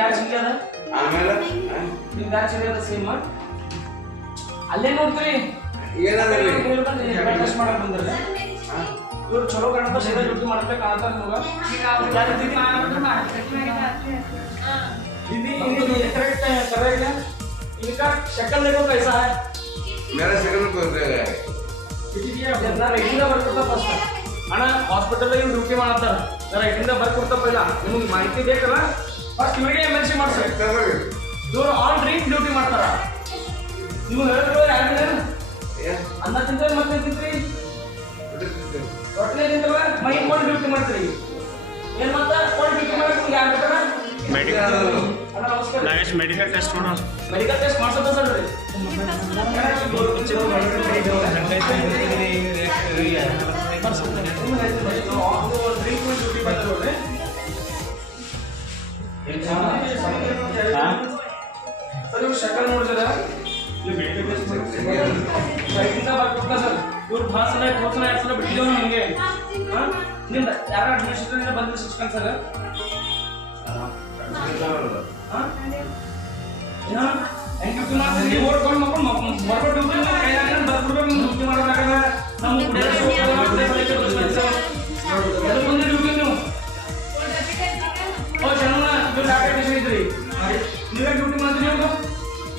batch ಸಿಗ್ಯದ ಆಮೇಲೆ ನಿಮ್ಮ batch ಸಿಗ್ಯದ same ಮಾಡಿ ಅಲ್ಲೇ ನೋಡ್ತೀರಿ ಏನಾದ್ರಿ ಟೆಸ್ಟ್ ಮಾಡಕ್ ಬಂದ್ರಲ್ಲ ಇವ್ರು ಚಲೋ ಕಾಣತ್ತ ಸೀದಾ ಡ್ಯೂಟಿ ಮಾಡ್ಬೇಕು ಕಾಣತ್ತಾರ ನಿಮ್ಗೆ ಕರೆಕ್ಟ್ ಕರೆಕ್ಟ್ इनका शक्ल देखो कैसा है मेरा शक्ल कौन सा है ಇದನ್ನ ರೈಟಿಂದ ಬರ್ಕೊಡ್ತಾ ಫಸ್ಟ್ ಅಣ್ಣ ಹಾಸ್ಪಿಟಲ್ ಡ್ಯೂಟಿ ಮಾಡತ್ತಾರ ರೈಟಿಂದ ಬರ್ಕೊಡ್ತಾ ಪೈಲ ನಿಮಗೆ ಮಾಹಿತಿ ಬೇಕಲ್ಲ ಫಸ್ಟ್ ಇವರಿಗೆ ಎಮರ್ಜಿ ಮಾಡ್ಸಿ ಇವರು ಆನ್ ಡ್ರೀಮ್ ಡ್ಯೂಟಿ ಮಾಡ್ತಾರ ನೀವು ಹೇಳಿದ್ರು ಯಾರು ಅನ್ನ ತಿಂತಾರೆ ಮತ್ತೆ ತಿಂತೀರಿ ರೊಟ್ಟೆ ತಿಂತಲ್ಲ ಮೈ ಕೊಂಡು ಡ್ಯೂಟಿ ಮಾಡ್ತೀರಿ ಏನ್ ಮಾಡ್ತಾ ಕೊಂಡು ಡ್ಯೂಟಿ ಮಾಡಕ್ಕೆ ಯಾರು ಬೇಕಾರ ಮೆಡಿಕಲ್ ನಾಗೇಶ್ ಮೆಡಿಕಲ್ ಟೆಸ್ಟ್ ಮಾಡೋ ಮೆಡಿಕಲ್ ಟೆಸ್ಟ್ ಮಾಡ್ಸೋದ ಸರ್ ಹಂಗೈತೆ ಸರ್ ಶಕಲ್ ನೋಡಿದ್ರ ಸೈಡಿಂದ ಬರ್ಬೇಕ ಸರ್ ಇವ್ರ ಭಾಷಣ ಘೋಷಣೆ ಯಾರು ಬಿಟ್ಟಿದ್ದೇವೆ ನಿಮಗೆ ನಿಮ್ದ ಯಾರ ಅಡ್ಮಿನಿಸ್ಟ್ರೇಟರ್ ಬಂದ ಸಿಸ್ಟಮ್ ಸರ್ ಹೆಂಗ್ ಮಾಡ್ತೀನಿ ಓಡ್ಕೊಂಡು ಮಕ್ಕಳು ಮಕ್ಕಳು ಮಕ್ಕಳು ಬರ್ಬಿಡ್ಬೇಕು ನಿಮ್ಗೆ ದುಡ್ಡು ಮಾಡಬೇಕಾದ್ರೆ ನಮ್ಮ ನೀವು ಚೆನ್ನಾಗಿ ಡ್ಯೂಟಿ ಮಾಡ್ತೀನಿ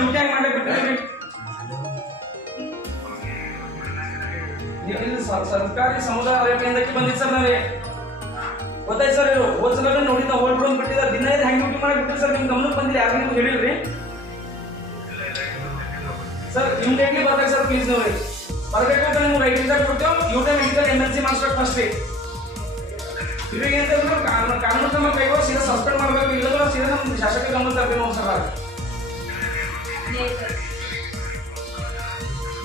ಡ್ಯೂಟಿ ಆಗಿ ಮಾಡಬೇಕು ಸರ್ಕಾರಿ ಸಮುದಾಯ ಅರಣ್ಯಕ್ಕೆ ಬಂದಿದ್ದು ಸರ್ ನಾವೇ ಗೊತ್ತಾಯ್ತು ಸರ್ ಇವರು ಸಲ ನೋಡಿ ನಾವು ಹೋಲ್ಡ್ ಬಂದು ಬಿಟ್ಟಿದ್ದಾರೆ ದಿನ ಇದು ಡ್ಯೂಟಿ ಮಾಡಕ್ಕೆ ಸರ್ ನಿಮ್ಮ ಗಮನಕ್ಕೆ ಬಂದಿಲ್ಲ ಯಾರು ನಿಮ್ಗೆ ಸರ್ ಇಮಿಡಿಯೇಟ್ಲಿ ಬರ್ಬೇಕು ಸರ್ ಪ್ಲೀಸ್ ನೋಡಿ ಬರ್ಬೇಕಂದ್ರೆ ನಿಮ್ಗೆ ರೈಟ್ ಕೊಡ್ತೇವೆ ಯು ಎಮರ್ಜೆನ್ಸಿ ಮಾಸ್ಟರ್ ಫಸ್ಟ್ ಇವಾಗ ಏನಂತಂದ್ರೆ ಕಾನೂನು ಸೀದಾ ಸಸ್ಪೆಂಡ್ ಮಾಡಬೇಕು ಇಲ್ಲದ್ರೆ ಸೀದಾ ನಮ್ಮ ಶಾಸಕ ಗಮನ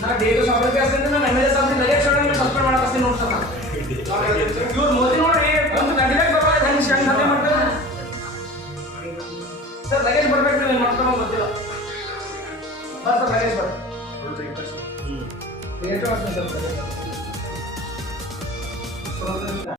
నాకు డేట్ సపరేట్ చేస్తుంది నన్ను ఎమ్మెల్యే సభ్యులు డైరెక్ట్ చేయడానికి సస్పెండ్ పడాల్సి నోట్స్తాను ಇವ್ರು ಮೋದಿ ನೋಡ್ರಿ ಒಂದು ಗಂಟೆಗೆ ಬರ್ಬಾರ್ದು ಹೆಂಗೆ ಶಂಗ್ ದಂಧೆ ಮಾಡ್ತಾರೆ ಸರ್ ಲಗೇಜ್ ಬರ್ಬೇಕು ನೀವು ಮಾಡ್ಕೊಂಡು ಗೊತ್ತಿಲ್ಲ ಬರ್ ಸರ್ ಲಗೇಜ್ ಬರ್ ಹ್ಞೂ ಎಷ್ಟು ವರ್ಷ ಸರ್